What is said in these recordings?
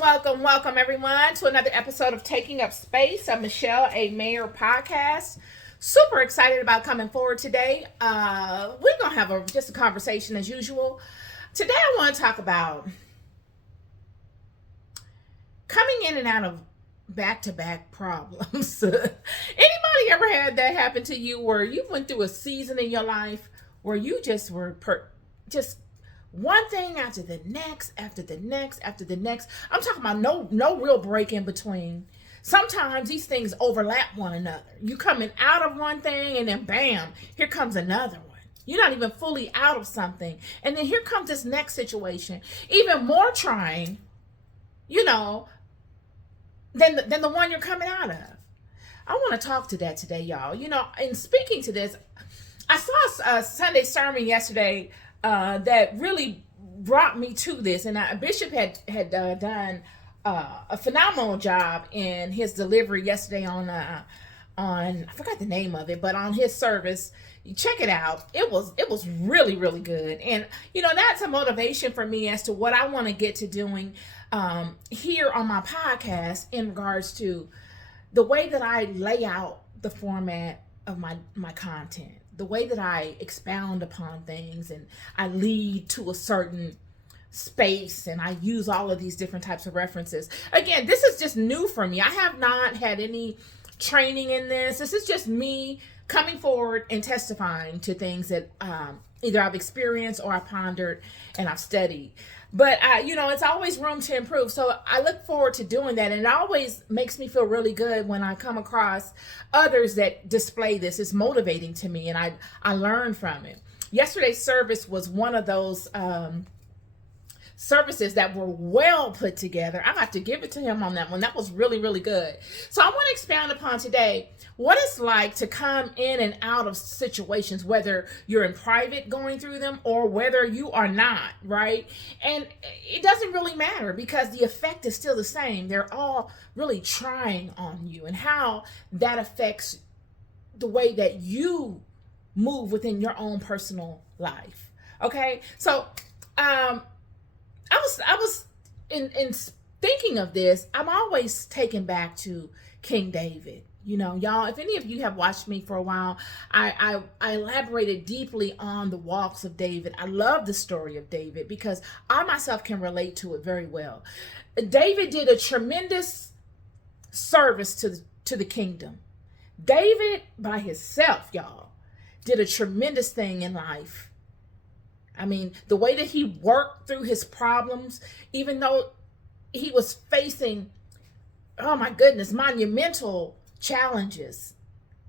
Welcome, everyone, to another episode of Taking Up Space, a Michelle A. Mayer podcast. Super excited about coming forward today. We're going to have just a conversation as usual. Today, I want to talk about coming in and out of back-to-back problems. Anybody ever had that happen to you where you went through a season in your life where you just were just one thing after the next, after the next, after the next? I'm talking about no real break in between. Sometimes these things overlap one another. You coming out of one thing and then bam, here comes another one. You're not even fully out of something. And then here comes this next situation, even more trying, than the one you're coming out of. I want to talk to that today, y'all. In speaking to this, I saw a Sunday sermon yesterday that really brought me to this, and Bishop had done a phenomenal job in his delivery yesterday on I forgot the name of it, but on his service. You check it out. It was really, really good, and that's a motivation for me as to what I want to get to doing here on my podcast in regards to the way that I lay out the format of my content, the way that I expound upon things, and I lead to a certain space, and I use all of these different types of references. Again, this is just new for me. I have not had any training in this. This is just me coming forward and testifying to things that either I've experienced or I pondered and I've studied. But it's always room to improve. So I look forward to doing that. And it always makes me feel really good when I come across others that display this. It's motivating to me, and I learn from it. Yesterday's service was one of those services that were well put together. I got to give it to him on that one. That was really, really good. So I want to expound upon today what it's like to come in and out of situations, whether you're in private going through them or whether you are not, right? And it doesn't really matter because the effect is still the same. They're all really trying on you, and how that affects the way that you move within your own personal life. Okay? So, I was in thinking of this, I'm always taken back to King David. Y'all, if any of you have watched me for a while, I elaborated deeply on the walks of David. I love the story of David because I myself can relate to it very well. David did a tremendous service to the kingdom. David by himself, y'all, did a tremendous thing in life. I mean, the way that he worked through his problems, even though he was facing, oh my goodness, monumental challenges,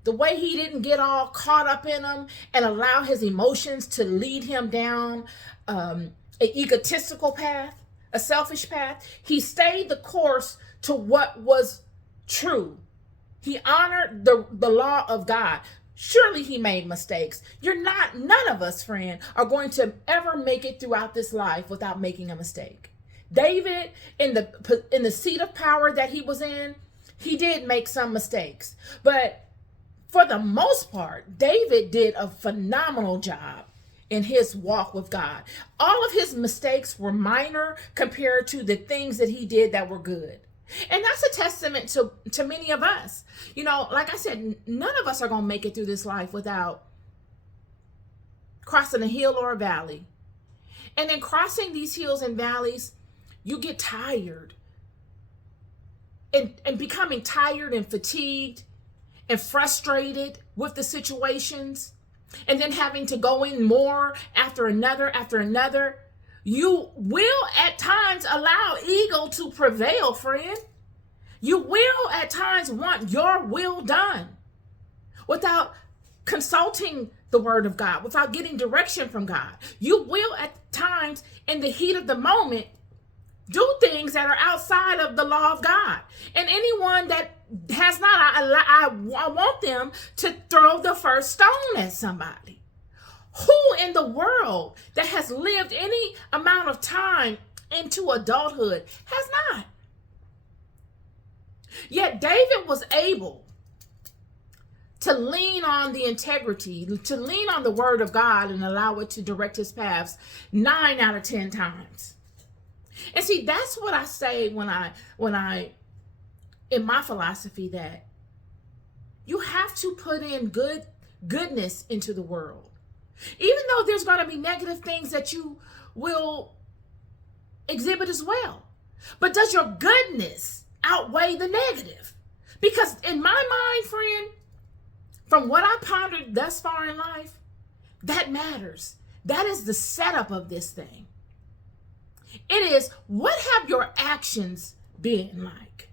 the way he didn't get all caught up in them and allow his emotions to lead him down an egotistical path, a selfish path. He stayed the course to what was true. He honored the law of God. Surely he made mistakes. None of us, friend, are going to ever make it throughout this life without making a mistake. David, in the seat of power that he was in, he did make some mistakes. But for the most part, David did a phenomenal job in his walk with God. All of his mistakes were minor compared to the things that he did that were good. And that's a testament to many of us. Like I said, none of us are going to make it through this life without crossing a hill or a valley. And in crossing these hills and valleys, you get tired. And becoming tired and fatigued and frustrated with the situations, and then having to go in more after another, you will at times allow ego to prevail, friend. You will at times want your will done without consulting the word of God, without getting direction from God. You will at times, in the heat of the moment, do things that are outside of the law of God. And anyone that has not, I want them to throw the first stone at somebody. Who in the world that has lived any amount of time into adulthood has not? Yet David was able to lean on the integrity, to lean on the word of God and allow it to direct his paths 9 out of 10 times. And see, that's what I say when I in my philosophy, that you have to put in goodness into the world. Even though there's going to be negative things that you will exhibit as well. But does your goodness outweigh the negative? Because in my mind, friend, from what I pondered thus far in life, that matters. That is the setup of this thing. It is, what have your actions been like?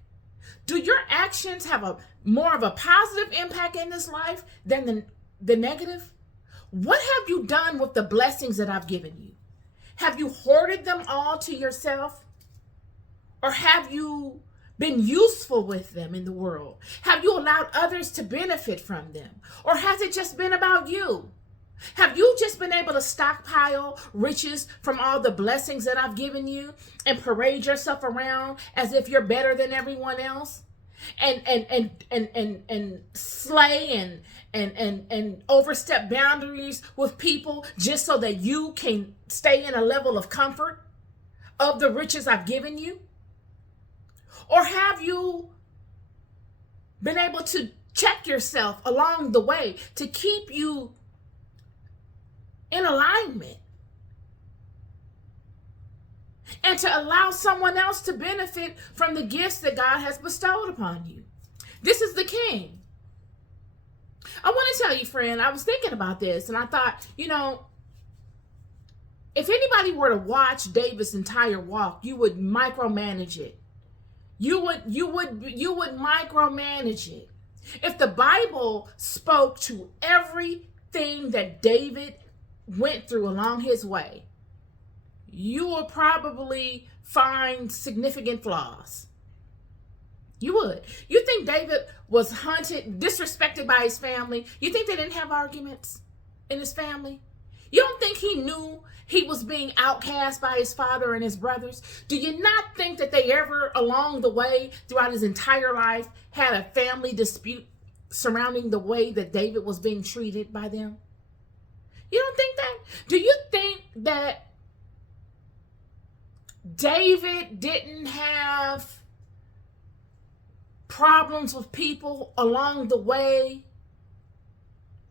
Do your actions have a more of a positive impact in this life than the negative? What have you done with the blessings that I've given you? Have you hoarded them all to yourself? Or have you been useful with them in the world? Have you allowed others to benefit from them? Or has it just been about you? Have you just been able to stockpile riches from all the blessings that I've given you and parade yourself around as if you're better than everyone else? And slay and overstep boundaries with people just so that you can stay in a level of comfort of the riches I've given you? Or have you been able to check yourself along the way to keep you in alignment and to allow someone else to benefit from the gifts that God has bestowed upon you? This is the king. I want to tell you, friend, I was thinking about this and I thought, if anybody were to watch David's entire walk, you would micromanage it. You would micromanage it. If the Bible spoke to everything that David went through along his way, you will probably find significant flaws. You would. You think David was hunted, disrespected by his family? You think they didn't have arguments in his family? You don't think he knew he was being outcast by his father and his brothers? Do you not think that they ever along the way throughout his entire life had a family dispute surrounding the way that David was being treated by them? You don't think that? Do you think that David didn't have problems with people along the way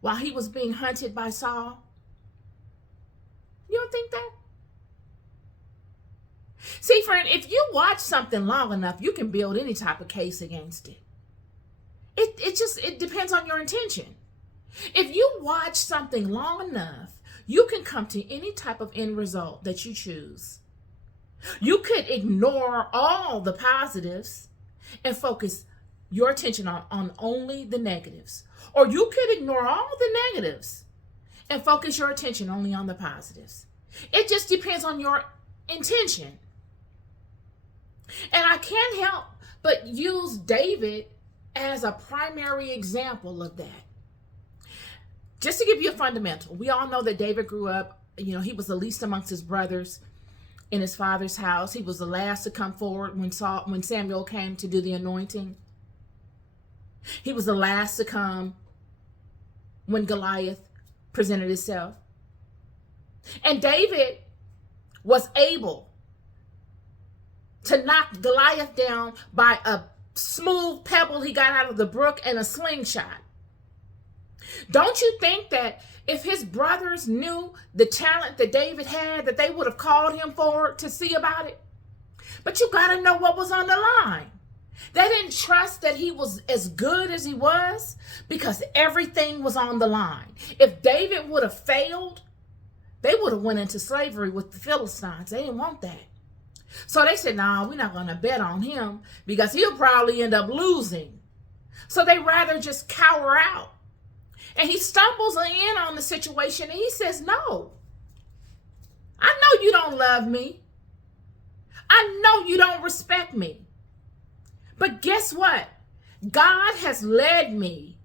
while he was being hunted by Saul? You don't think that? See, friend, if you watch something long enough, you can build any type of case against it. It depends on your intention. If you watch something long enough, you can come to any type of end result that you choose. You could ignore all the positives and focus your attention on only the negatives. Or you could ignore all the negatives and focus your attention only on the positives. It just depends on your intention. And I can't help but use David as a primary example of that. Just to give you a fundamental, we all know that David grew up, he was the least amongst his brothers in his father's house. He was the last to come forward when Samuel came to do the anointing. He was the last to come when Goliath presented itself. And David was able to knock Goliath down by a smooth pebble he got out of the brook and a slingshot. Don't you think that if his brothers knew the talent that David had, that they would have called him forward to see about it? But you got to know what was on the line. They didn't trust that he was as good as he was because everything was on the line. If David would have failed, they would have went into slavery with the Philistines. They didn't want that. So they said, no, we're not going to bet on him because he'll probably end up losing. So they rather just cower out. And he stumbles in on the situation and he says, no, I know you don't love me. I know you don't respect me. But guess what? God has led me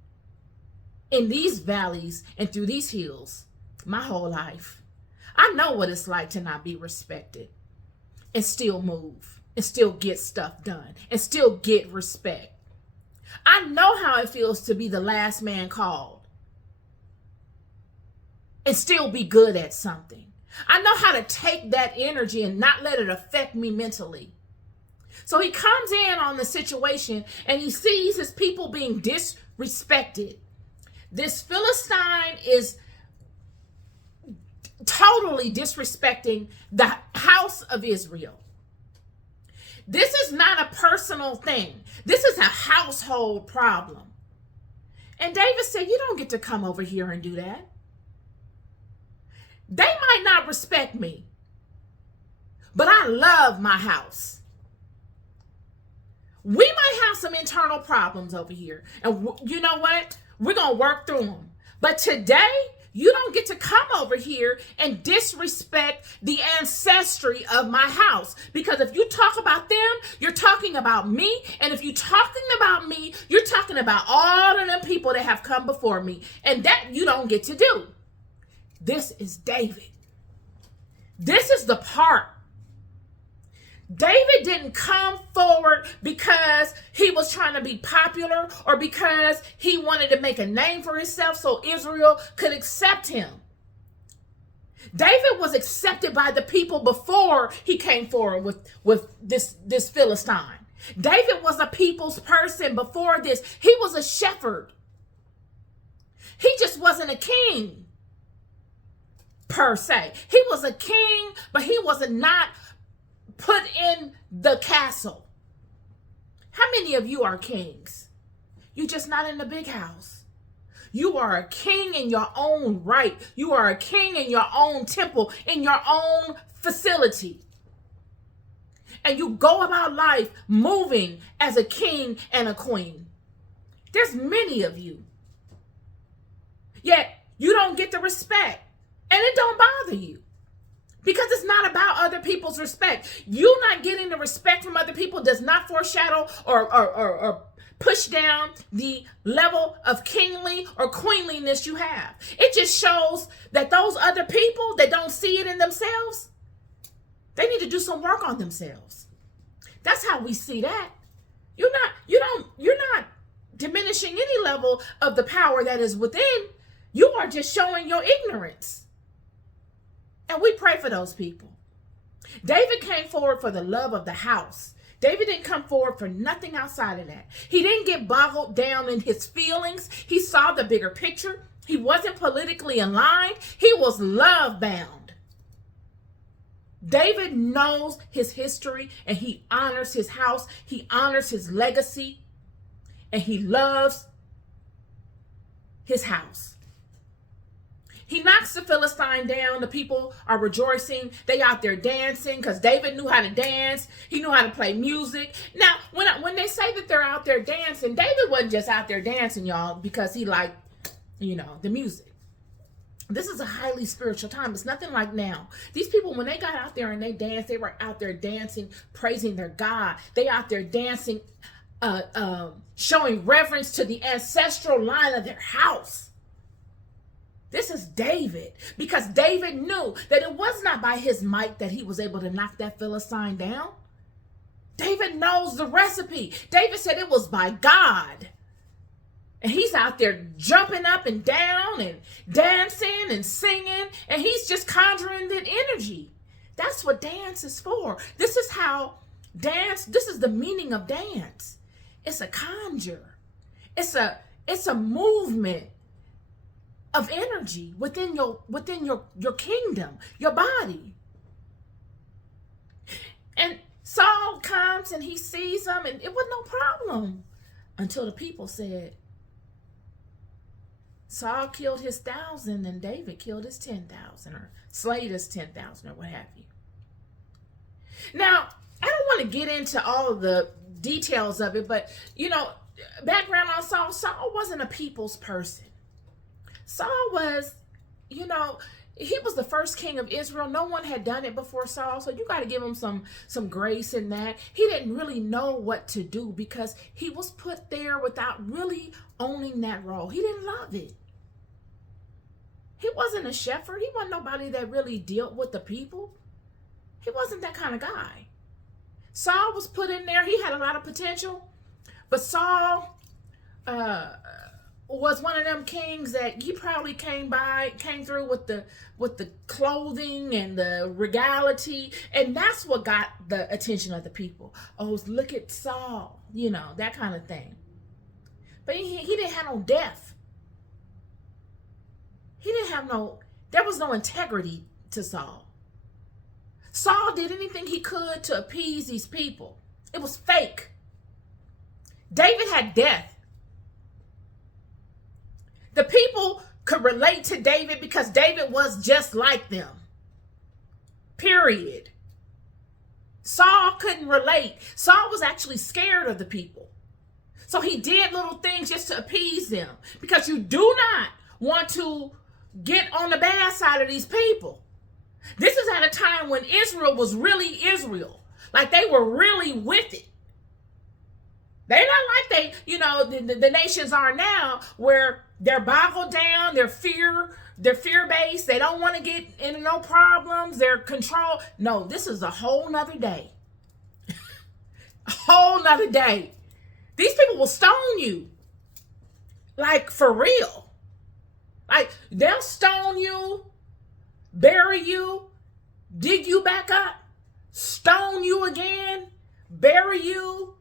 in these valleys and through these hills my whole life. I know what it's like to not be respected and still move and still get stuff done and still get respect. I know how it feels to be the last man called and still be good at something. I know how to take that energy and not let it affect me mentally. So he comes in on the situation and he sees his people being disrespected. This Philistine is totally disrespecting the house of Israel. This is not a personal thing. This is a household problem. And David said, you don't get to come over here and do that. They might not respect me, but I love my house. We might have some internal problems over here. And you know what? We're going to work through them. But today, you don't get to come over here and disrespect the ancestry of my house. Because if you talk about them, you're talking about me. And if you're talking about me, you're talking about all of the people that have come before me. And that you don't get to do. This is David. This is the part. David didn't come forward because he was trying to be popular or because he wanted to make a name for himself so Israel could accept him. David was accepted by the people before he came forward with this Philistine. David was a people's person before this. He was a shepherd. He just wasn't a king per se. He was a king, but he was not put in the castle. How many of you are kings? You're just not in the big house. You are a king in your own right. You are a king in your own temple, in your own facility. And you go about life moving as a king and a queen. There's many of you. Yet you don't get the respect. And it don't bother you. Because it's not about other people's respect. You not getting the respect from other people does not foreshadow or push down the level of kingly or queenliness you have. It just shows that those other people that don't see it in themselves, they need to do some work on themselves. That's how we see that. You're not diminishing any level of the power that is within. You are just showing your ignorance. And we pray for those people. David came forward for the love of the house. David didn't come forward for nothing outside of that. He didn't get boggled down in his feelings. He saw the bigger picture. He wasn't politically aligned. He was love bound. David knows his history and he honors his house. He honors his legacy and he loves his house. He knocks the Philistine down. The people are rejoicing. They out there dancing because David knew how to dance. He knew how to play music. Now, when they say that they're out there dancing, David wasn't just out there dancing, y'all, because he liked, the music. This is a highly spiritual time. It's nothing like now. These people, when they got out there and they danced, they were out there dancing, praising their God. They out there dancing, showing reverence to the ancestral line of their house. This is David, because David knew that it was not by his might that he was able to knock that Philistine down. David knows the recipe. David said it was by God. And he's out there jumping up and down and dancing and singing, and he's just conjuring that energy. That's what dance is for. This is the meaning of dance. It's a conjure. It's a movement of energy within your kingdom, your body. And Saul comes and he sees them, and it was no problem until the people said, Saul killed his 1,000 and David killed his 10,000 or slayed his 10,000 or what have you. Now, I don't want to get into all of the details of it, but background on Saul. Saul wasn't a people's person. Saul was, he was the first king of Israel. No one had done it before Saul, so you got to give him some grace in that. He didn't really know what to do because he was put there without really owning that role. He didn't love it. He wasn't a shepherd. He wasn't nobody that really dealt with the people. He wasn't that kind of guy. Saul was put in there. He had a lot of potential, but Saul was one of them kings that he probably came through with the clothing and the regality, and that's what got the attention of the people. Oh, look at Saul, that kind of thing. But he didn't have no depth. There was no integrity to Saul. Saul did anything he could to appease these people. It was fake. David had depth. The people could relate to David because David was just like them. Period. Saul couldn't relate. Saul was actually scared of the people. So he did little things just to appease them, because you do not want to get on the bad side of these people. This is at a time when Israel was really Israel. Like they were really with it. They're not like the nations are now, where they're boggled down, they're fear-based, they don't want to get into no problems, they're controlled. No, this is a whole nother day. A whole nother day. These people will stone you. Like, for real. Like, they'll stone you, bury you, dig you back up, stone you again, bury you,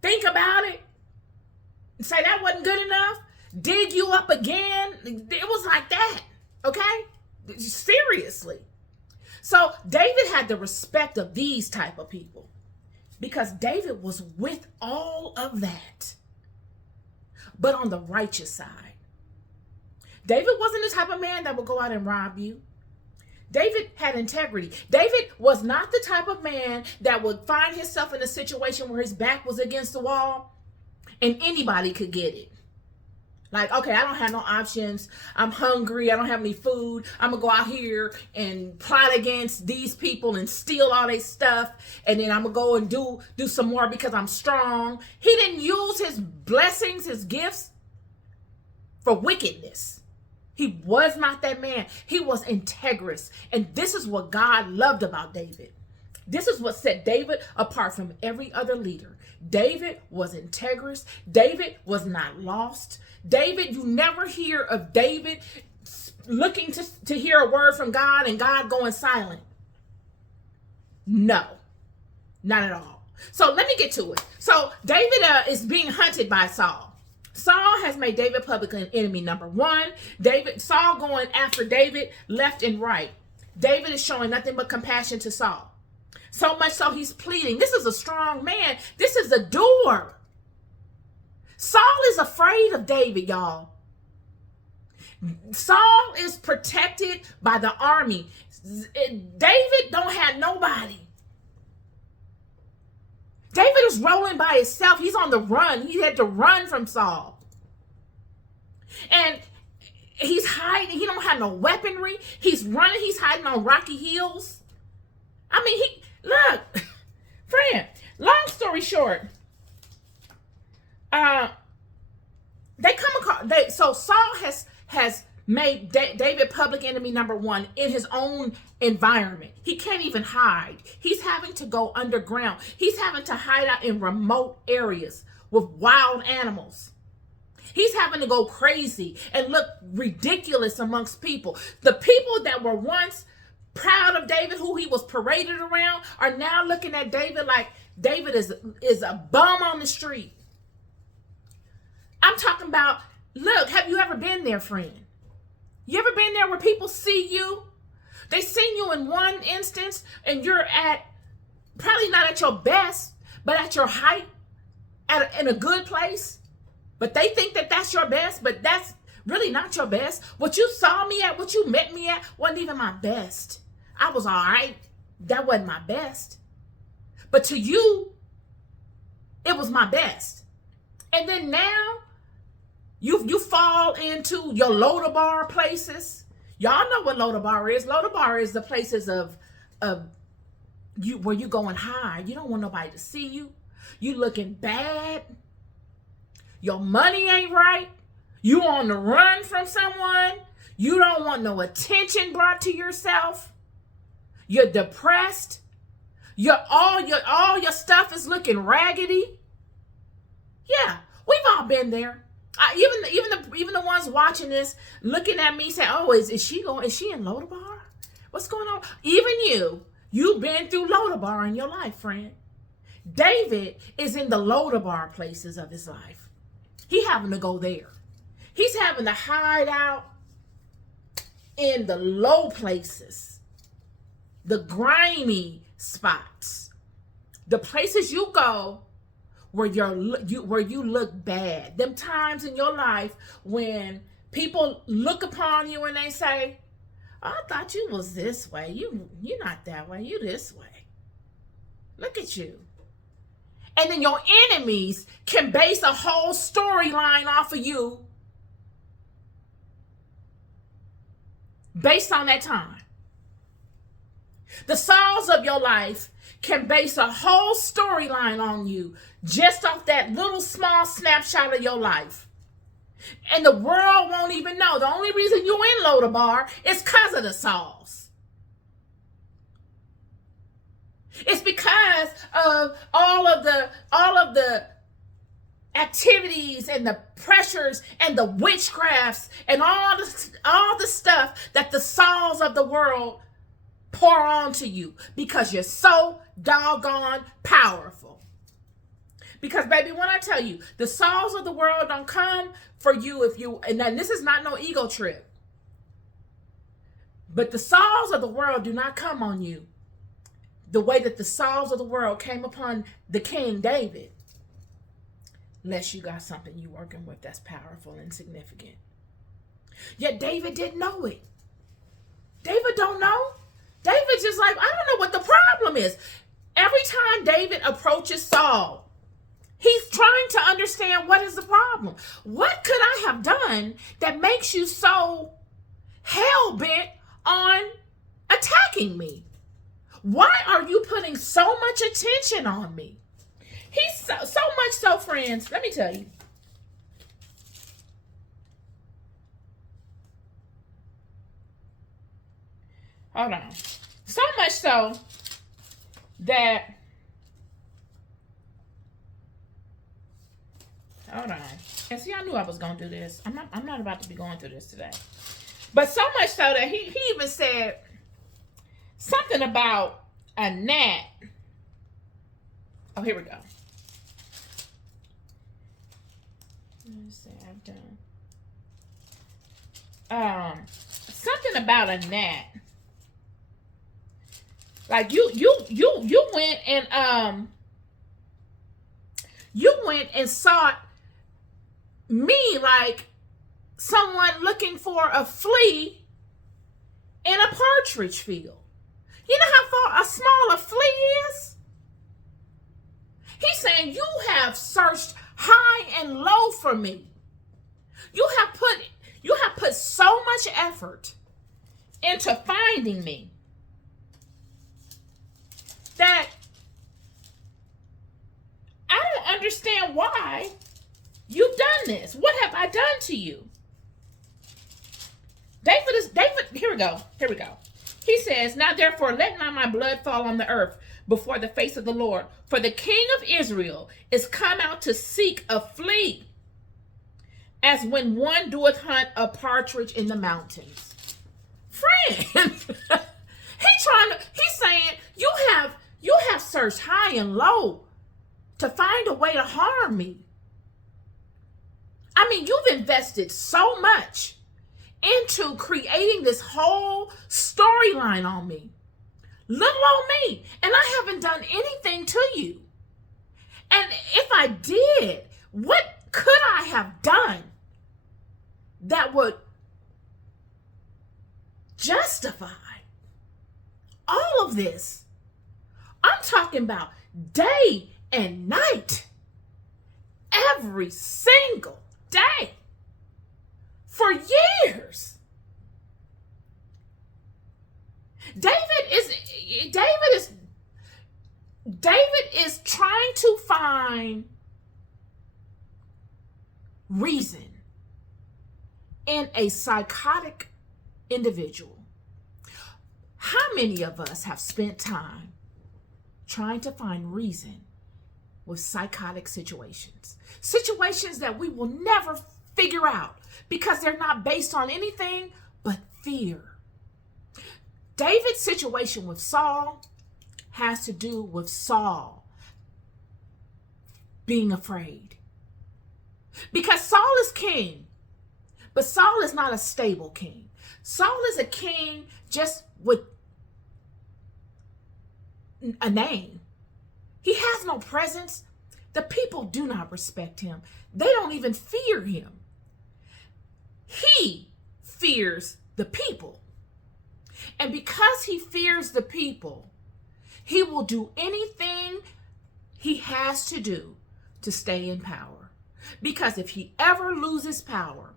think about it, say that wasn't good enough, dig you up again. It was like that, okay? Seriously. So David had the respect of these type of people, because David was with all of that, but on the righteous side. David wasn't the type of man that would go out and rob you. David had integrity. David was not the type of man that would find himself in a situation where his back was against the wall and anybody could get it. Like, okay, I don't have no options. I'm hungry. I don't have any food. I'm going to go out here and plot against these people and steal all their stuff. And then I'm going to go and do some more because I'm strong. He didn't use his blessings, his gifts for wickedness. He was not that man. He was integrous. And this is what God loved about David. This is what set David apart from every other leader. David was integrous. David was not lost. David, you never hear of David looking to hear a word from God and God going silent. No, not at all. So let me get to it. So David is being hunted by Saul. Saul has made David public enemy number one. Saul going after David left and right. David is showing nothing but compassion to Saul. So much so he's pleading. This is a strong man. This is a doer. Saul is afraid of David, y'all. Saul is protected by the army. David don't have nobody. David is rolling by himself. He's on the run. He had to run from Saul. And he's hiding. He don't have no weaponry. He's running. He's hiding on rocky hills. I mean, look, friend, long story short, so Saul has made David public enemy number one in his own environment. He can't even hide. He's having to go underground. He's having to hide out in remote areas with wild animals. He's having to go crazy and look ridiculous amongst people. The people that were once proud of David, who he was paraded around, are now looking at David like David is a bum on the street. I'm talking about, look, have you ever been there, friend? You ever been there where people see you? They seen you in one instance and you're probably not at your best, but at your height, in a good place. But they think that that's your best, but that's really not your best. What you saw me at, what you met me at, wasn't even my best. I was all right. That wasn't my best. But to you, it was my best. And then now, you fall into your Lodabar places. Y'all know what Lodabar is. Lodabar is the places of you where you go and hide. You don't want nobody to see you. You looking bad. Your money ain't right. You on the run from someone. You don't want no attention brought to yourself. You're depressed. All your stuff is looking raggedy. Yeah, we've all been there. Even the ones watching this, looking at me, saying, "Oh, is she going? Is she in Lodabar? What's going on?" Even you've been through Lodabar in your life, friend. David is in the Lodabar places of his life. He having to go there. He's having to hide out in the low places, the grimy spots, the places you go where you look bad. Them times in your life when people look upon you and they say, "Oh, I thought you was this way. You're not that way. You this way. Look at you." And then your enemies can base a whole storyline off of you based on that time. The Sauls of your life can base a whole storyline on you just off that little small snapshot of your life. And the world won't even know. The only reason you're in Lodabar is because of the Sauls. It's because of all of the activities and the pressures and the witchcrafts and all the stuff that the Sauls of the world pour onto you, because you're so doggone powerful. Because, baby, when I tell you, the Sauls of the world don't come for you and then this is not no ego trip, but the Sauls of the world do not come on you the way that the Sauls of the world came upon the King David, unless you got something you working with that's powerful and significant. Yet David didn't know it. David don't know. David's just like, I don't know what the problem is. Every time David approaches Saul, he's trying to understand what is the problem. What could I have done that makes you so hell-bent on attacking me? Why are you putting so much attention on me? He's so much so, friends, let me tell you. Hold on. So much so that, hold on. And see, I knew I was going to do this. I'm not about to be going through this today. But so much so that he even said something about a gnat. Oh, here we go. Let's see, I've done. Something about a gnat. Like you went and sought me like someone looking for a flea in a partridge field. You know how far a small a flea is? He's saying you have searched high and low for me. You have put so much effort into finding me that I don't understand why you've done this. What have I done to you? David, here we go. He says, now therefore let not my blood fall on the earth before the face of the Lord. For the king of Israel is come out to seek a flea, as when one doeth hunt a partridge in the mountains. Friend, he's saying you have searched high and low to find a way to harm me. I mean, you've invested so much into creating this whole storyline on me, little old me, and I haven't done anything to you. And if I did, what could I have done that would justify all of this? I'm talking about day and night, every single day, for years. David is trying to find reason in a psychotic individual. How many of us have spent time trying to find reason with psychotic situations? Situations that we will never figure out because they're not based on anything but fear. David's situation with Saul has to do with Saul being afraid. Because Saul is king, but Saul is not a stable king. Saul is a king just with a name. He has no presence. The people do not respect him. They don't even fear him. He fears the people. And because he fears the people, he will do anything he has to do to stay in power. Because if he ever loses power,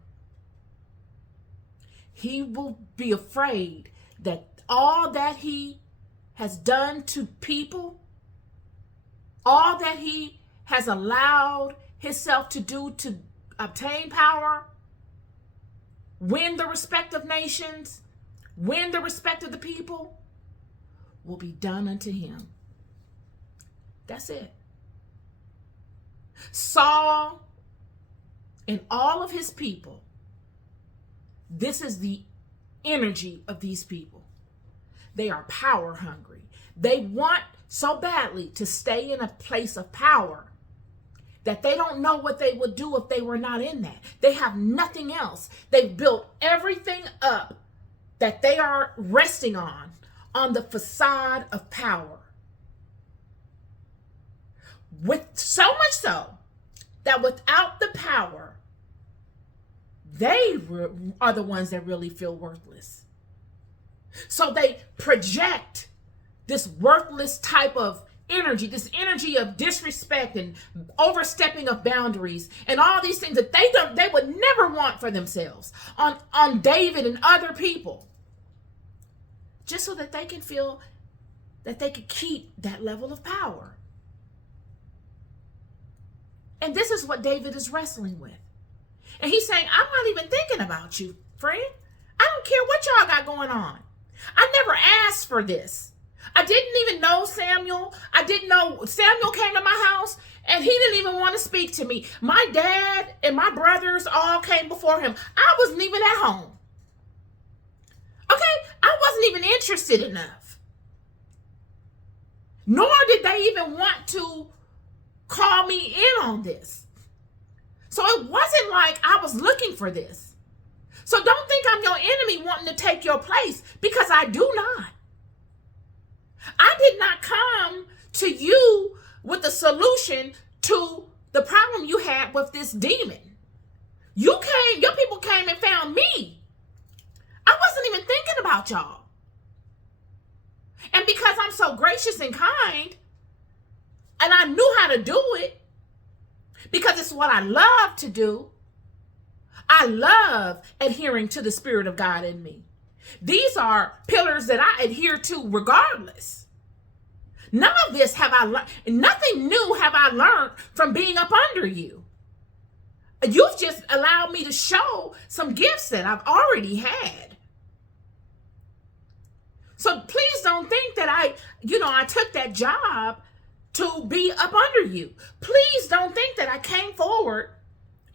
he will be afraid that all that he has done to people, all that he has allowed himself to do to obtain power, win the respect of nations, win the respect of the people, will be done unto him. That's it. Saul and all of his people, this is the energy of these people. They are power hungry. They want so badly to stay in a place of power that they don't know what they would do if they were not in that. They have nothing else. They've built everything up that they are resting on the facade of power. With so much so that without the power, they are the ones that really feel worthless. So they project this worthless type of energy, this energy of disrespect and overstepping of boundaries and all these things that they would never want for themselves on David and other people, just so that they can feel that they could keep that level of power. And this is what David is wrestling with. And he's saying, I'm not even thinking about you, friend. I don't care what y'all got going on. I never asked for this. I didn't even know Samuel. I didn't know Samuel came to my house and he didn't even want to speak to me. My dad and my brothers all came before him. I wasn't even at home. Okay? I wasn't even interested enough. Nor did they even want to call me in on this. So it wasn't like I was looking for this. So don't think I'm your enemy wanting to take your place, because I do not. I did not come to you with a solution to the problem you had with this demon. Your people came and found me. I wasn't even thinking about y'all. And because I'm so gracious and kind, and I knew how to do it, because it's what I love to do, I love adhering to the Spirit of God in me. These are pillars that I adhere to regardless. None of this have I learned. Nothing new have I learned from being up under you. You've just allowed me to show some gifts that I've already had. So please don't think that I took that job to be up under you. Please don't think that I came forward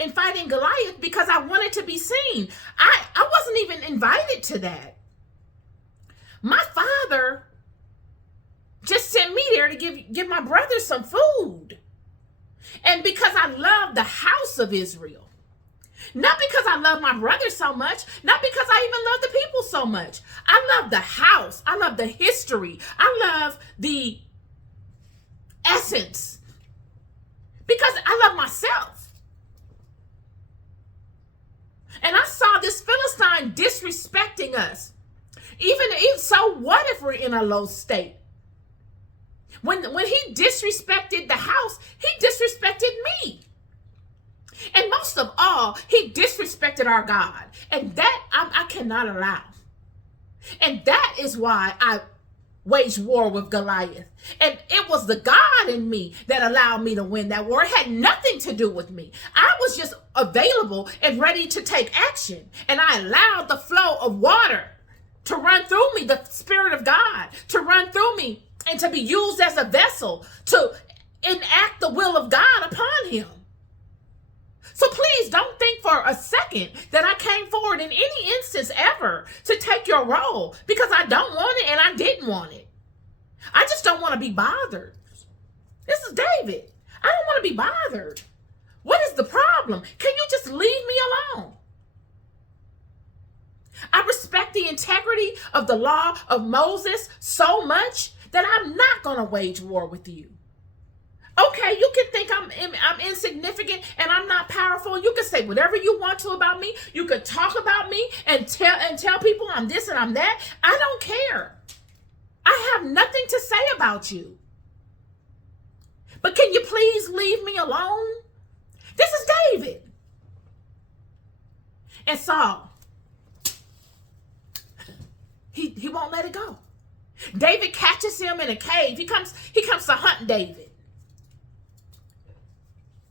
in fighting Goliath because I wanted to be seen. I wasn't even invited to that. My father just sent me there to give my brother some food. And because I love the house of Israel. Not because I love my brother so much. Not because I even love the people so much. I love the house. I love the history. I love the essence. Because I love myself. And I saw this Philistine disrespecting us. Even so, what if we're in a low state? When he disrespected the house, he disrespected me. And most of all, he disrespected our God. And that I cannot allow. And that is why I waged war with Goliath. And it was the God in me that allowed me to win that war. It had nothing to do with me. I was just available and ready to take action. And I allowed the flow of water to run through me, the Spirit of God to run through me, and to be used as a vessel to enact the will of God upon him. So please don't think for a second that I came forward in any instance ever to take your role, because I don't want it and I didn't want it. I just don't want to be bothered. This is David. I don't want to be bothered. What is the problem? Can you just leave me alone? I respect the integrity of the law of Moses so much that I'm not going to wage war with you. Okay, you can think I'm insignificant and I'm not powerful. You can say whatever you want to about me. You could talk about me and tell people I'm this and I'm that. I don't care. I have nothing to say about you. But can you please leave me alone? This is David. And Saul, he won't let it go. David catches him in a cave. He comes to hunt David.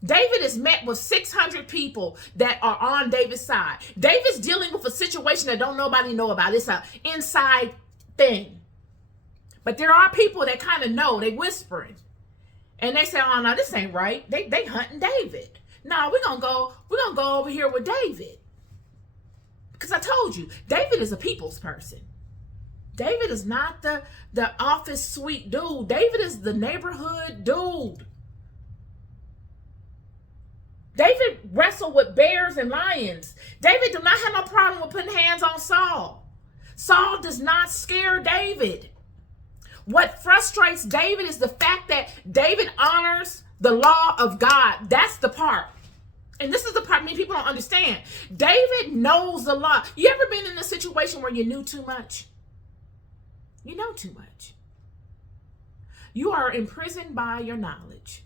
David is met with 600 people that are on David's side. David's dealing with a situation that don't nobody know about. It's an inside thing. But there are people that kind of know. They whispering. And they say, oh, no, this ain't right. They hunting David. No, we're gonna go over here with David. Because I told you, David is a people's person. David is not the office suite dude. David is the neighborhood dude. David wrestled with bears and lions. David did not have no problem with putting hands on Saul. Saul does not scare David. What frustrates David is the fact that David honors the law of God. That's the part. And this is the part many people don't understand. David knows the law. You ever been in a situation where you knew too much? You know too much. You are imprisoned by your knowledge.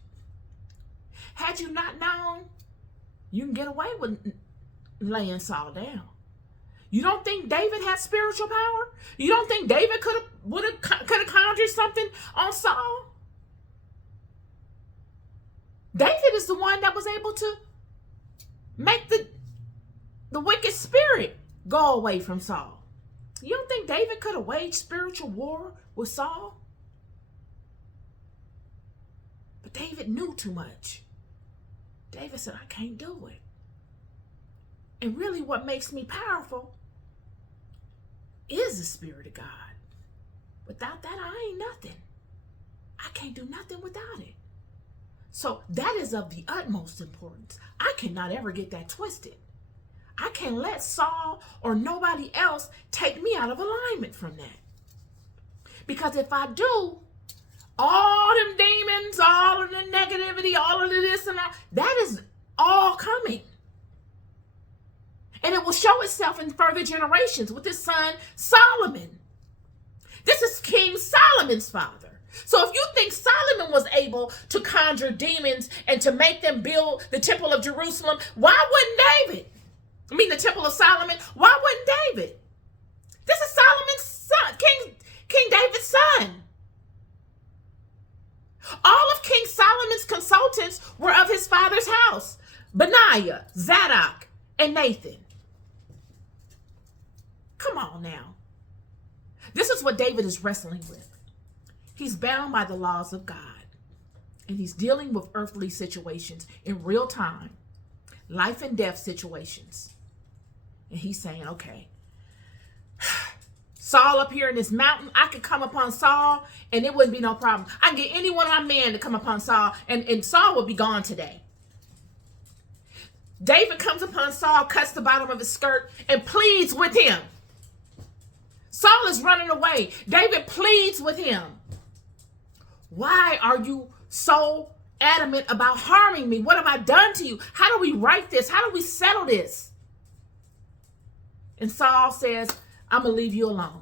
Had you not known, you can get away with laying Saul down. You don't think David had spiritual power? You don't think David could have conjured something on Saul? David is the one that was able to make the wicked spirit go away from Saul. You don't think David could have waged spiritual war with Saul? But David knew too much. David said, I can't do it. And really what makes me powerful is the Spirit of God. Without that, I ain't nothing. I can't do nothing without it. So that is of the utmost importance. I cannot ever get that twisted. I can't let Saul or nobody else take me out of alignment from that. Because if I do, all them demons, all of the negativity, all of the this and that is all coming. And it will show itself in further generations with his son Solomon. This is King Solomon's father. So if you think Solomon was able to conjure demons and to make them build the temple of Jerusalem, why wouldn't David? The temple of Solomon, why wouldn't David? This is Solomon's son, King David's son. All of King Solomon's consultants were of his father's house: Benaiah, Zadok, and Nathan. Come on now. This is what David is wrestling with. He's bound by the laws of God, and he's dealing with earthly situations in real time, life and death situations. And he's saying, okay, Saul up here in this mountain, I could come upon Saul and it wouldn't be no problem. I can get any one of my men to come upon Saul and Saul would be gone today. David comes upon Saul, cuts the bottom of his skirt, and pleads with him. Saul is running away. David pleads with him. Why are you so adamant about harming me? What have I done to you? How do we right this? How do we settle this? And Saul says, I'm going to leave you alone.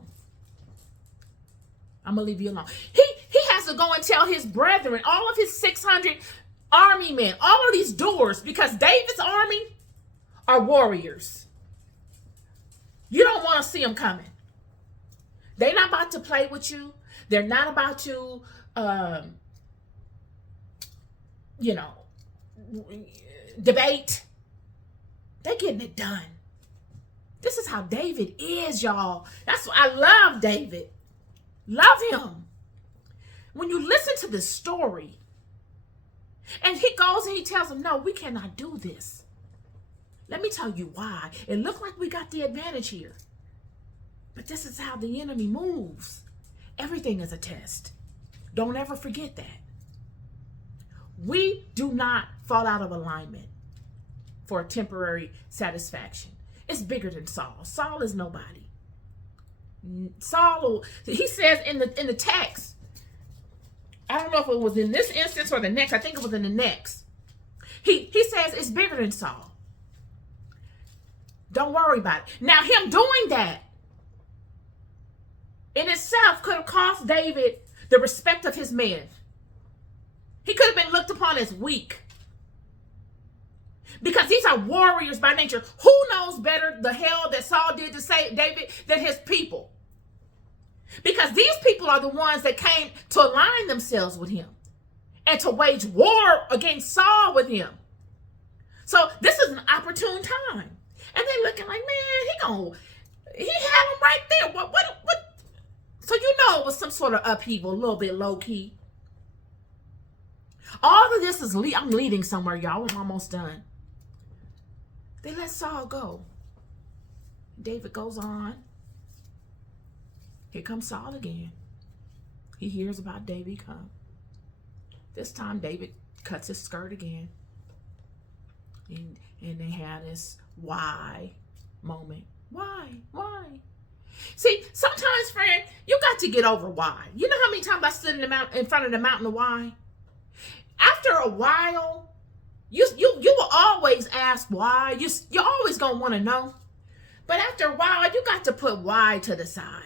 I'm going to leave you alone. He has to go and tell his brethren, all of his 600 army men, all of these doers, because David's army are warriors. You don't want to see them coming. They're not about to play with you. They're not about to, debate. They're getting it done. This is how David is, y'all. That's why I love David. Love him. When you listen to this story, and he goes and he tells them, no, we cannot do this. Let me tell you why. It looked like we got the advantage here. But this is how the enemy moves. Everything is a test. Don't ever forget that. We do not fall out of alignment for a temporary satisfaction. It's bigger than Saul. Saul is nobody. Saul, he says in the text, I don't know if it was in this instance or the next. I think it was in the next. He says it's bigger than Saul. Don't worry about it. Now, him doing that in itself could have cost David the respect of his men. He could have been looked upon as weak. Because these are warriors by nature. Who knows better the hell that Saul did to save David than his people? Because these people are the ones that came to align themselves with him and to wage war against Saul with him. So this is an opportune time. And they looking like, man, he had him right there. What? So you know it was some sort of upheaval, a little bit low key. All of this is, I'm leading somewhere, y'all. I'm almost done. They let Saul go. David goes on. Here comes Saul again. He hears about David come. This time David cuts his skirt again. And they had this why moment. Why? See, sometimes, friend, you got to get over why. You know how many times I stood in front of the mountain of why? After a while, you will always ask why. You're always going to want to know. But after a while, you got to put why to the side.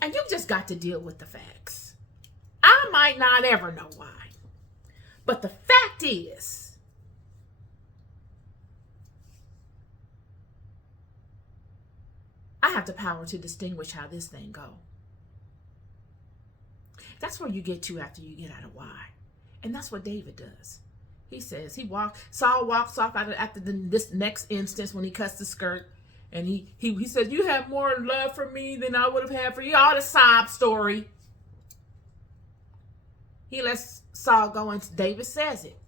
And you just got to deal with the facts. I might not ever know why. But the fact is, I have the power to distinguish how this thing go. That's where you get to after you get out of why. And that's what David does. He says, Saul walks off after this next instance when he cuts the skirt. And he says, you have more love for me than I would have had for you. All the sob story. He lets Saul go, and David says it.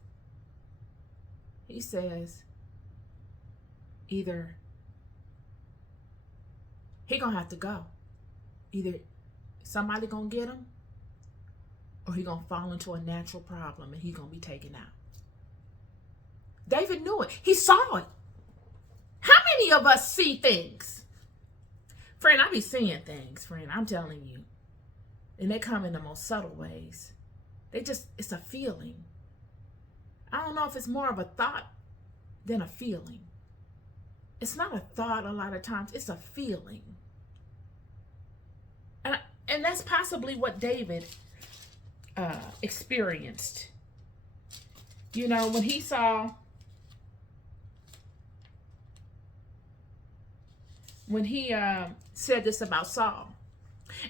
He says, either he gonna have to go. Either somebody gonna get him, or he gonna fall into a natural problem and he gonna be taken out. David knew it. He saw it. How many of us see things? Friend, I be seeing things, friend. I'm telling you. And they come in the most subtle ways. It's a feeling. I don't know if it's more of a thought than a feeling. It's not a thought a lot of times. It's a feeling. And that's possibly what David experienced. You know, when he saw, said this about Saul.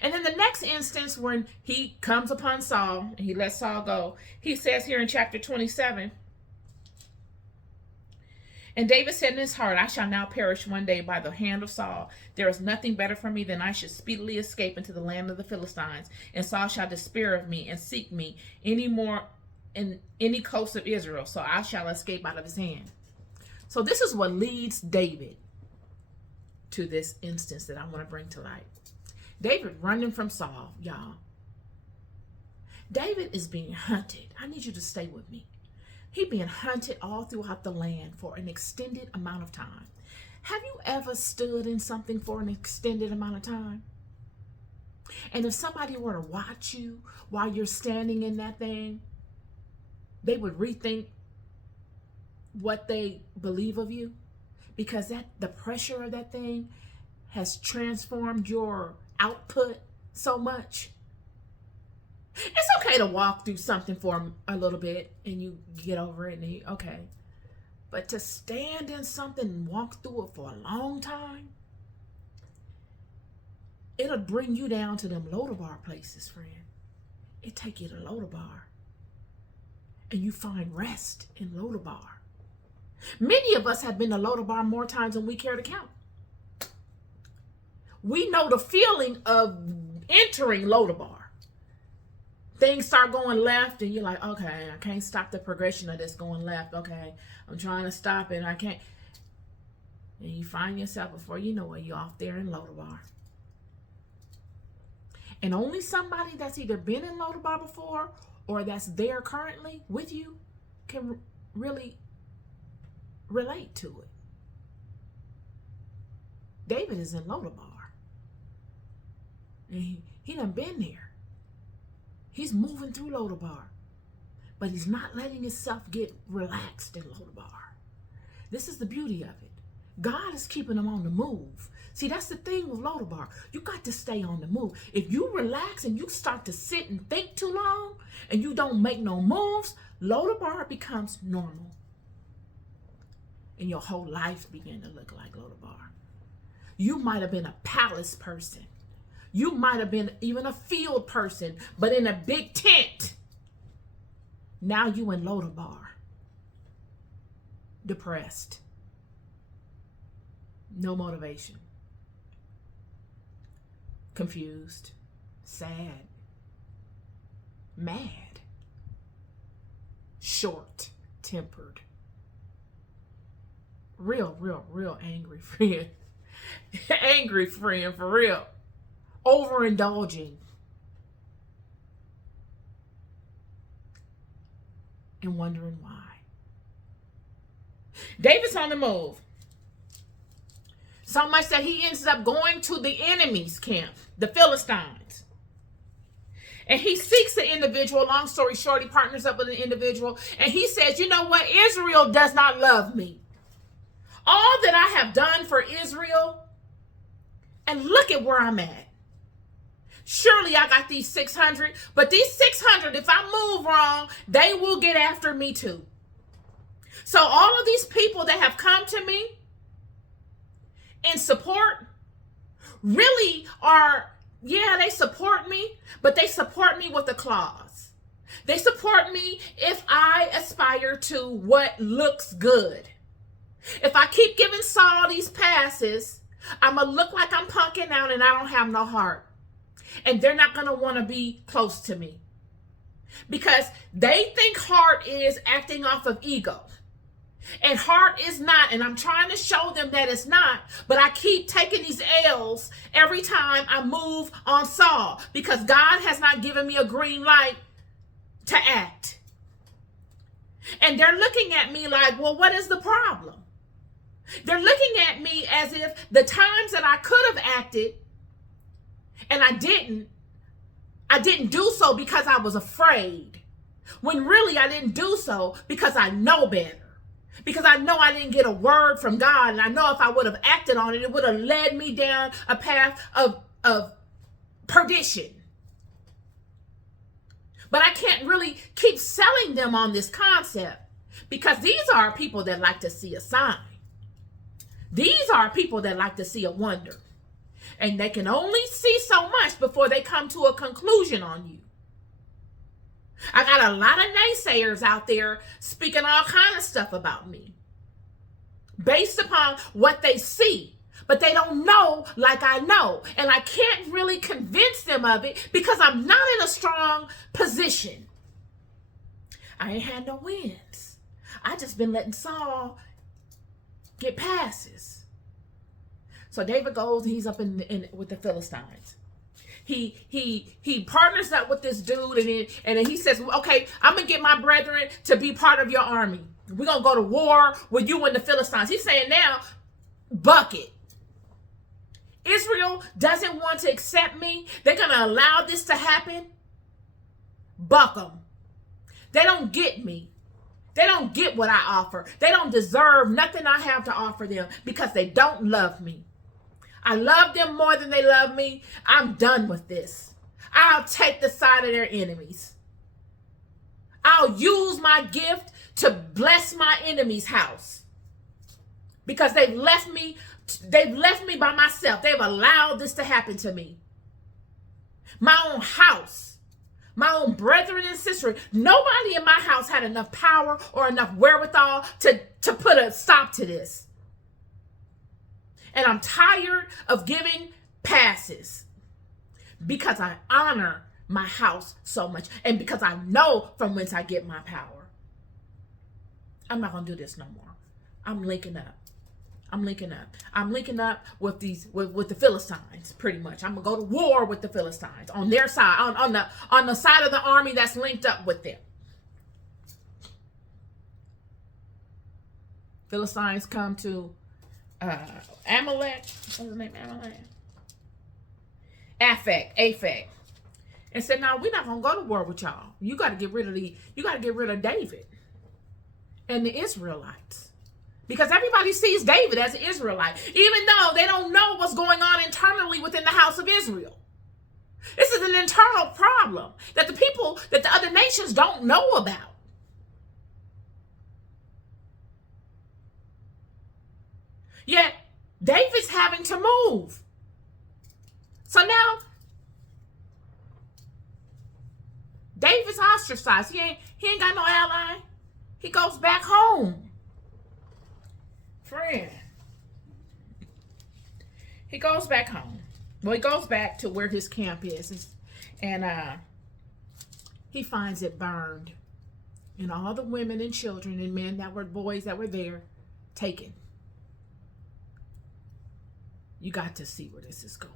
And then the next instance when he comes upon Saul and he lets Saul go, he says here in chapter 27, and David said in his heart, I shall now perish one day by the hand of Saul. There is nothing better for me than I should speedily escape into the land of the Philistines. And Saul shall despair of me and seek me any more in any coast of Israel. So I shall escape out of his hand. So this is what leads David to this instance that I want to bring to light. David running from Saul, y'all. David is being hunted. I need you to stay with me. He being hunted all throughout the land for an extended amount of time. Have you ever stood in something for an extended amount of time? And if somebody were to watch you while you're standing in that thing, they would rethink what they believe of you, because the pressure of that thing has transformed your output so much. It's okay to walk through something for a little bit and you get over it and okay. But to stand in something and walk through it for a long time, it'll bring you down to them Lodabar places, friend. It take you to Lodabar. And you find rest in Lodabar. Many of us have been to Lodabar more times than we care to count. We know the feeling of entering Lodabar. Things start going left and you're like, okay, I can't stop the progression of this going left. Okay, I'm trying to stop it and I can't. And you find yourself, before you know it, you're off there in Lodabar. And only somebody that's either been in Lodabar before or that's there currently with you can really relate to it. David is in Lodabar. And he done been there. He's moving through Lodabar. But he's not letting himself get relaxed in Lodabar. This is the beauty of it. God is keeping him on the move. See, that's the thing with Lodabar. You got to stay on the move. If you relax and you start to sit and think too long and you don't make no moves, Lodabar becomes normal. And your whole life begin to look like Lodabar. You might have been a palace person. You might have been even a field person, but in a big tent. Now you in Lodabar. Depressed. No motivation. Confused. Sad. Mad. Short-tempered. Real angry friend. Angry friend, for real. Overindulging. And wondering why. David's on the move. So much that he ends up going to the enemy's camp, the Philistines. And he seeks the individual. Long story short, he partners up with an individual. And he says, you know what? Israel does not love me. All that I have done for Israel, and look at where I'm at. Surely I got these 600, but these 600, if I move wrong, they will get after me too. So all of these people that have come to me in support really are, yeah, they support me, but they support me with a clause. They support me if I aspire to what looks good. If I keep giving Saul these passes, I'm going to look like I'm punking out and I don't have no heart. And they're not going to want to be close to me. Because they think heart is acting off of ego. And heart is not. And I'm trying to show them that it's not. But I keep taking these L's every time I move on Saul. Because God has not given me a green light to act. And they're looking at me like, well, what is the problem? They're looking at me as if the times that I could have acted and I didn't do so because I was afraid. When really I didn't do so because I know better. Because I know I didn't get a word from God. And I know if I would have acted on it, it would have led me down a path of perdition. But I can't really keep selling them on this concept. Because these are people that like to see a sign. These are people that like to see a wonder. And they can only see so much before they come to a conclusion on you. I got a lot of naysayers out there speaking all kind of stuff about me. Based upon what they see. But they don't know like I know. And I can't really convince them of it because I'm not in a strong position. I ain't had no wins. I just been letting Saul get passes. So David goes, he's up in with the Philistines. He partners up with this dude and then he says, okay, I'm going to get my brethren to be part of your army. We're going to go to war with you and the Philistines. He's saying now, buck it. Israel doesn't want to accept me. They're going to allow this to happen. Buck them. They don't get me. They don't get what I offer. They don't deserve nothing I have to offer them because they don't love me. I love them more than they love me. I'm done with this. I'll take the side of their enemies. I'll use my gift to bless my enemy's house. Because they've left me by myself. They've allowed this to happen to me. My own house. My own brethren and sisters. Nobody in my house had enough power or enough wherewithal to put a stop to this. And I'm tired of giving passes because I honor my house so much and because I know from whence I get my power. I'm not going to do this no more. I'm linking up. I'm linking up. I'm linking up with with the Philistines, pretty much. I'm gonna go to war with the Philistines on their side, on the side of the army that's linked up with them. Philistines come to Amalek. What's his name? Amalek. Aphek. And said, "No, we're not gonna go to war with y'all. You got to get rid of David and the Israelites, because everybody sees David as an Israelite, even though they don't know what's going on internally within the house of Israel. This is an internal problem that the other nations don't know about. Yet David's having to move. So now David's ostracized. He ain't got no ally. He goes back home. Friend. He goes back home. Well, he goes back to where his camp is. And he finds it burned. And all the women and children and men boys that were there, taken. You got to see where this is going.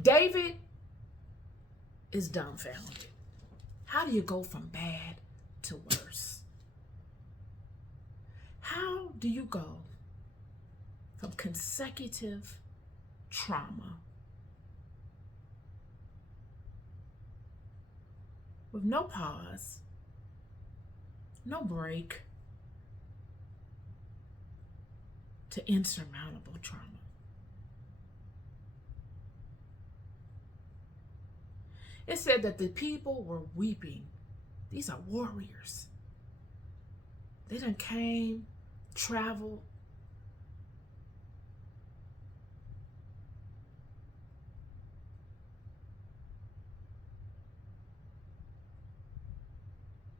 David is dumbfounded. How do you go from bad to worse? How do you go from consecutive trauma with no pause, no break, to insurmountable trauma? It said that the people were weeping. These are warriors. They done came, traveled.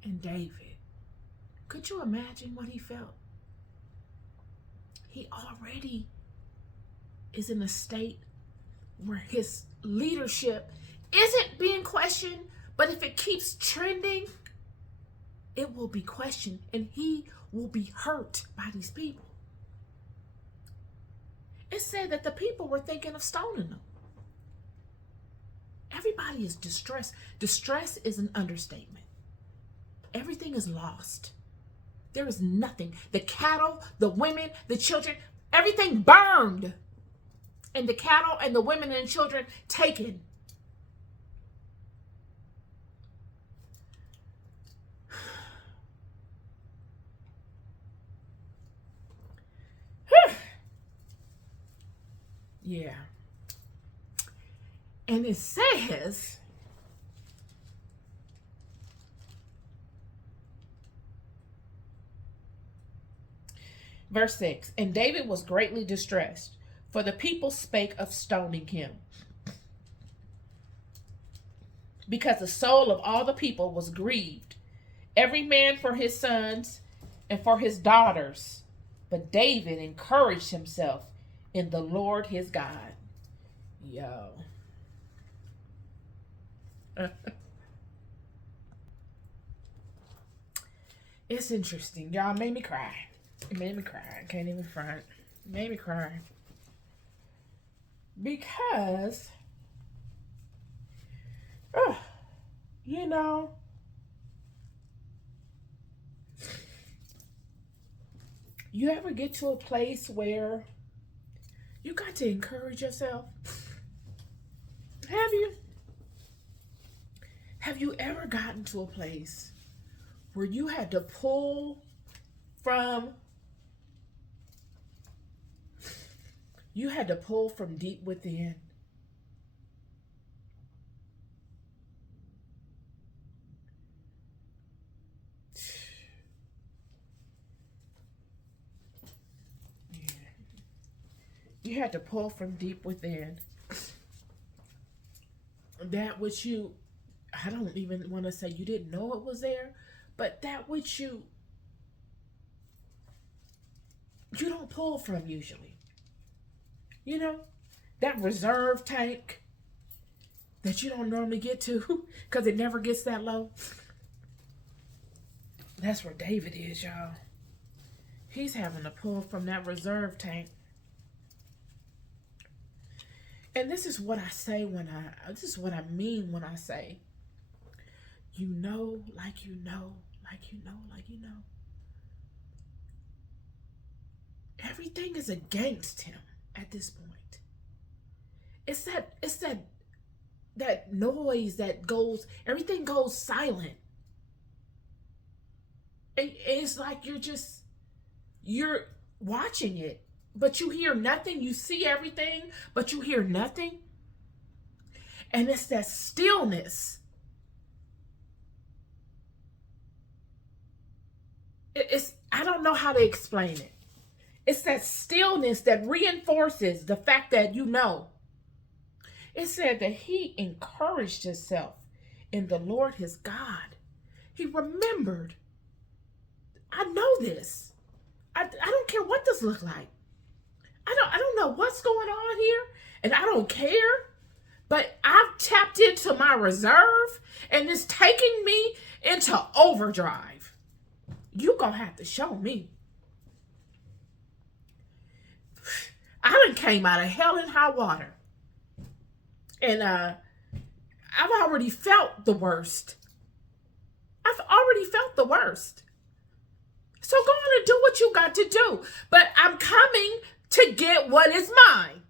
And David, could you imagine what he felt? He already is in a state where his leadership isn't being questioned, but if it keeps trending, it will be questioned and he will be hurt by these people. It said that the people were thinking of stoning them. Everybody is distressed. Distress is an understatement. Everything is lost. There is nothing. The cattle, the women, the children, everything burned. And the cattle and the women and children taken. Yeah. And it says, verse 6, and David was greatly distressed, for the people spake of stoning him, because the soul of all the people was grieved, every man for his sons and for his daughters. But David encouraged himself in the Lord his God. Yo. It's interesting. Y'all, made me cry. It made me cry. I can't even front. It made me cry. Because, you know, you ever get to a place where you got to encourage yourself? Have you? Have you ever gotten to a place where you had to pull from deep within? You had to pull from deep within that which you, I don't even want to say you didn't know it was there, but that which you don't pull from usually. You know, that reserve tank that you don't normally get to because it never gets that low. That's where David is, y'all. He's having to pull from that reserve tank. And this is what I say this is what I mean when I say, you know, like you know, like you know, like you know. Everything is against him at this point. It's that noise that goes, everything goes silent. It's like you're watching it, but you hear nothing. You see everything, but you hear nothing. And it's that stillness. I don't know how to explain it. It's that stillness that reinforces the fact that you know. It said that he encouraged himself in the Lord his God. He remembered. I know this. I don't care what this looks like. I don't know what's going on here, and I don't care. But I've tapped into my reserve, and it's taking me into overdrive. You're going to have to show me. I done came out of hell and high water. And I've already felt the worst. I've already felt the worst. So go on and do what you got to do. But I'm coming to get what is mine.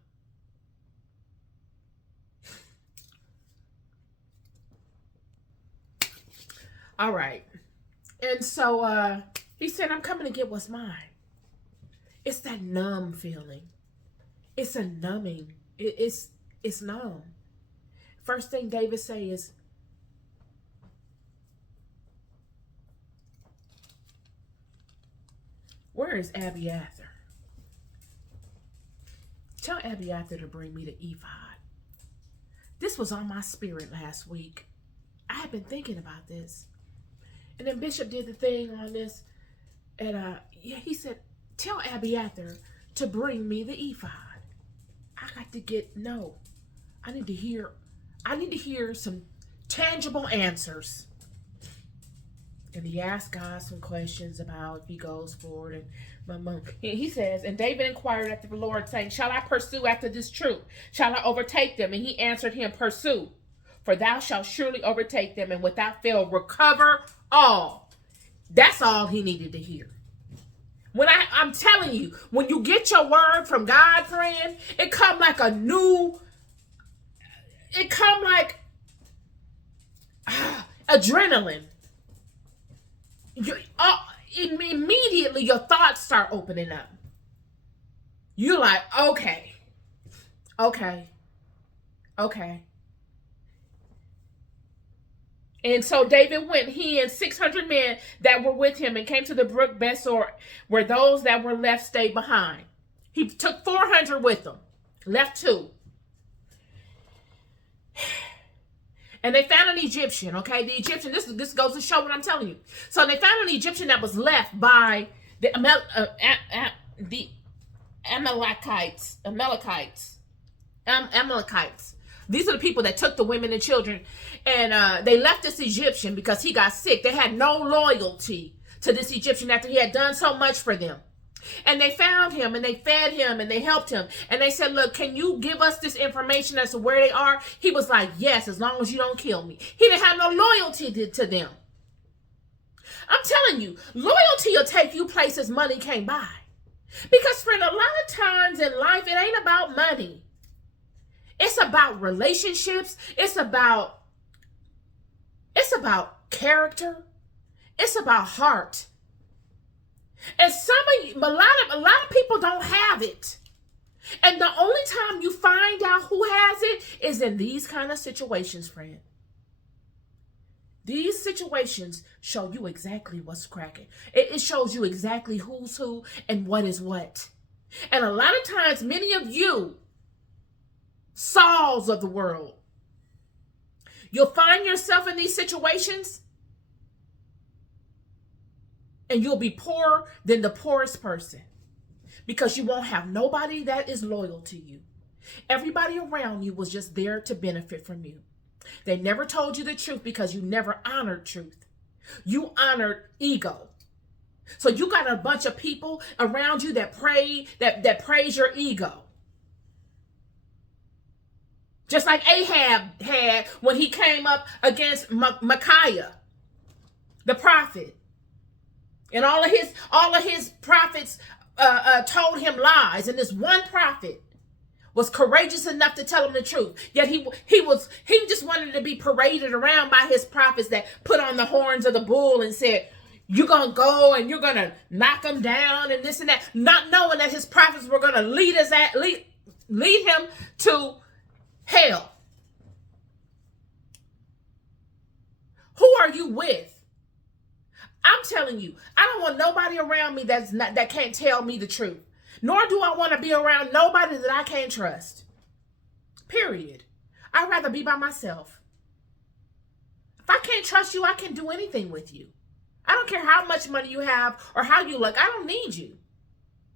All right. And so he said, I'm coming to get what's mine. It's that numb feeling. It's a numbing. It's numb. First thing David say is, where is Abiathar? Tell Abiathar to bring me the ephod. This was on my spirit last week. I had been thinking about this. And then Bishop did the thing on this. And he said, tell Abiathar to bring me the ephod. I got to I need to hear some tangible answers. And he asked God some questions about if he goes forward. And he says, and David inquired after the Lord, saying, shall I pursue after this troop? Shall I overtake them? And he answered him, pursue, for thou shalt surely overtake them, and without fail recover all. That's all he needed to hear. When I'm telling you, when you get your word from God, friend, it come like adrenaline. Immediately your thoughts start opening up. You're like, okay. And so David went, he and 600 men that were with him, and came to the brook Besor, where those that were left stayed behind. He took 400 with him, left 2. And they found an Egyptian, okay? The Egyptian, this goes to show what I'm telling you. So they found an Egyptian that was left by the Amalekites. These are the people that took the women and children. And they left this Egyptian because he got sick. They had no loyalty to this Egyptian after he had done so much for them. And they found him, and they fed him, and they helped him. And they said, look, can you give us this information as to where they are? He was like, yes, as long as you don't kill me. He didn't have no loyalty to them. I'm telling you, loyalty will take you places money can't buy. Because, friend, a lot of times in life, it ain't about money. It's about relationships. It's about character. It's about heart. And a lot of people don't have it. And the only time you find out who has it is in these kind of situations, friend. These situations show you exactly what's cracking. It shows you exactly who's who and what is what. And a lot of times, many of you, Sauls of the world, you'll find yourself in these situations, and you'll be poorer than the poorest person, because you won't have nobody that is loyal to you. Everybody around you was just there to benefit from you. They never told you the truth because you never honored truth. You honored ego. So you got a bunch of people around you that praise your ego. Just like Ahab had when he came up against Micaiah, the prophet. And all of his prophets told him lies. And this one prophet was courageous enough to tell him the truth. Yet he just wanted to be paraded around by his prophets that put on the horns of the bull and said, you're going to go and you're going to knock him down and this and that, not knowing that his prophets were going to lead him to hell. Who are you with? I'm telling you, I don't want nobody around me that can't tell me the truth. Nor do I want to be around nobody that I can't trust. Period. I'd rather be by myself. If I can't trust you, I can't do anything with you. I don't care how much money you have or how you look. I don't need you.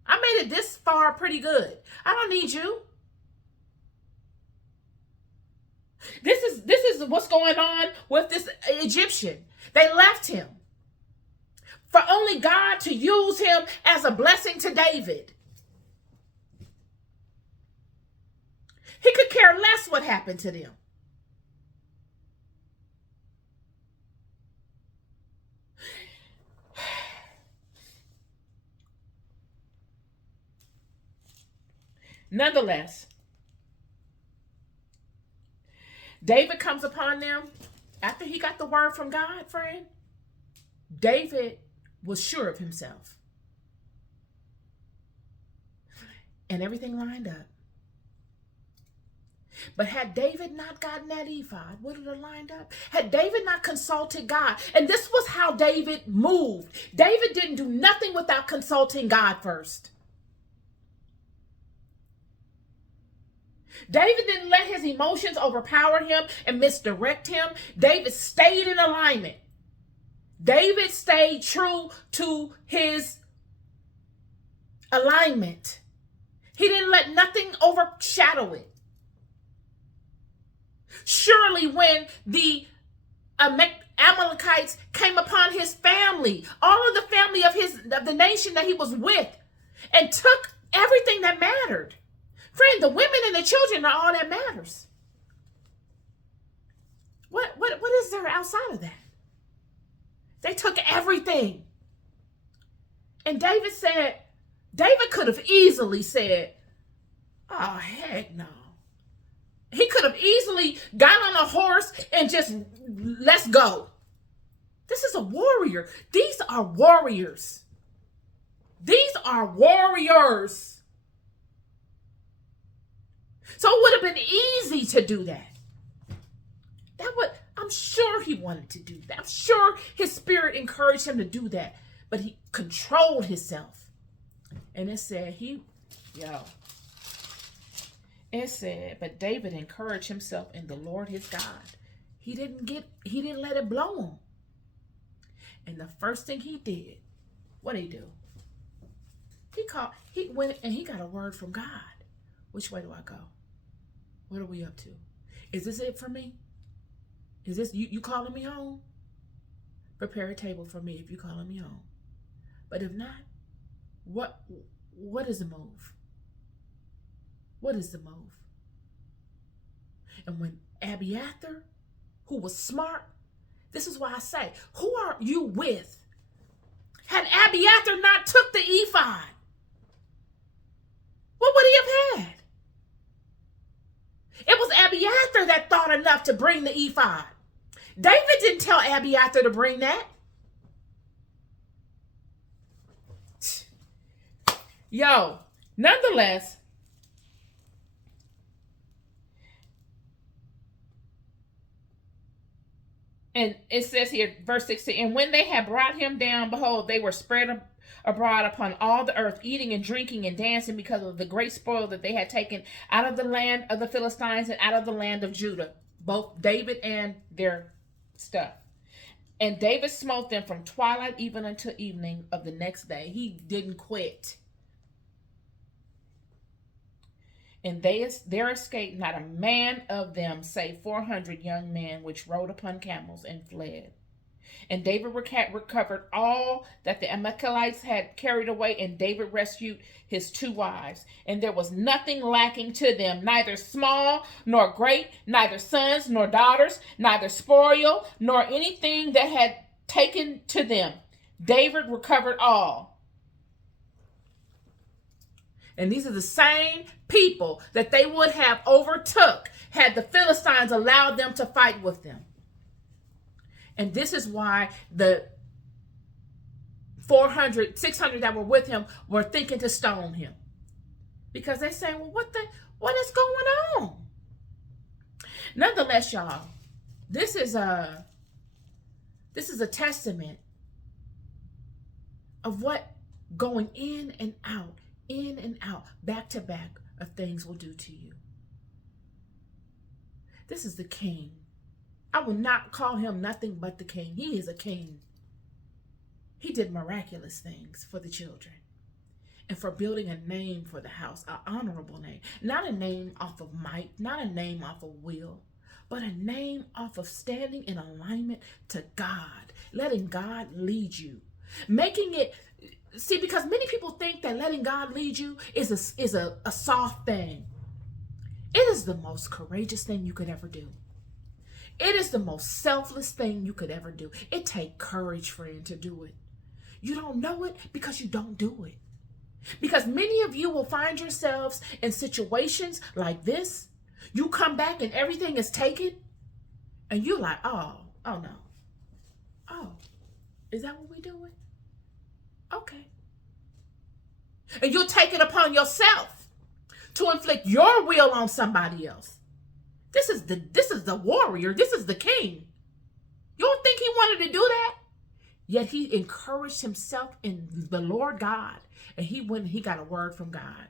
I made it this far pretty good. I don't need you. This is what's going on with this Egyptian. They left him for only God to use him as a blessing to David. He could care less what happened to them. Nonetheless, David comes upon them after he got the word from God, friend. David was sure of himself. And everything lined up. But had David not gotten that ephod, would it have lined up? Had David not consulted God? And this was how David moved. David didn't do nothing without consulting God first. David didn't let his emotions overpower him and misdirect him. David stayed in alignment. David stayed true to his alignment. He didn't let nothing overshadow it. Surely when the Amalekites came upon his family, all of the family of the nation that he was with, and took everything that mattered. Friend, the women and the children are all that matters. What is there outside of that? They took everything. And David could have easily said, oh, heck no. He could have easily got on a horse and just, let's go. This is a warrior. These are warriors. These are warriors. So it would have been easy to do that. I'm sure he wanted to do that. I'm sure his spirit encouraged him to do that. But he controlled himself. And it said, but David encouraged himself in the Lord his God. He didn't let it blow him. And the first thing he did, what did he do? He went and he got a word from God. Which way do I go? What are we up to? Is this it for me? Is this you calling me home? Prepare a table for me if you calling me home. But if not, what is the move? What is the move? And when Abiathar, who was smart, this is why I say, who are you with? Had Abiathar not took the ephod, what would he have had? It was Abiathar that thought enough to bring the ephod. David didn't tell Abiathar to bring that. Yo, nonetheless, and it says here, verse 16, and when they had brought him down, behold, they were spread abroad upon all the earth, eating and drinking and dancing because of the great spoil that they had taken out of the land of the Philistines and out of the land of Judah, both David and their stuff. And David smote them from twilight even until evening of the next day. He didn't quit. And there escaped not a man of them, save 400 young men, which rode upon camels and fled. And David recovered all that the Amalekites had carried away, and David rescued his 2 wives. And there was nothing lacking to them, neither small nor great, neither sons nor daughters, neither spoil nor anything that had taken to them. David recovered all. And these are the same people that they would have overtook had the Philistines allowed them to fight with them. And this is why the 600 that were with him were thinking to stone him. Because they're saying, well, what is going on? Nonetheless, y'all, this is a testament of what going in and out, back to back of things will do to you. This is the king. I will not call him nothing but the king. He is a king. He did miraculous things for the children and for building a name for the house, an honorable name. Not a name off of might, not a name off of will, but a name off of standing in alignment to God, letting God lead you, making it. See, because many people think that letting God lead you is a soft thing. It is the most courageous thing you could ever do. It is the most selfless thing you could ever do. It takes courage, friend, to do it. You don't know it because you don't do it. Because many of you will find yourselves in situations like this. You come back and everything is taken. And you're like, oh no. Oh, is that what we're doing? Okay. And you'll take it upon yourself to inflict your will on somebody else. This is the warrior. This is the king. You don't think he wanted to do that? Yet he encouraged himself in the Lord God. And he went and he got a word from God.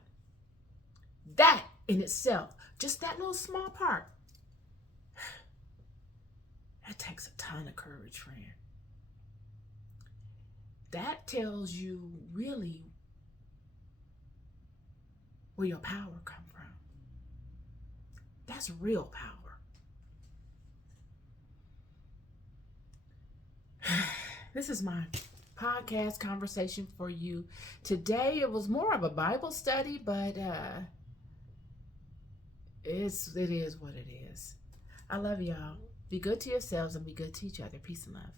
That in itself, just that little small part, that takes a ton of courage, friend. That tells you really where your power comes from. That's real power. This is my podcast conversation for you. Today it was more of a Bible study, but it is what it is. I love y'all. Be good to yourselves and be good to each other. Peace and love.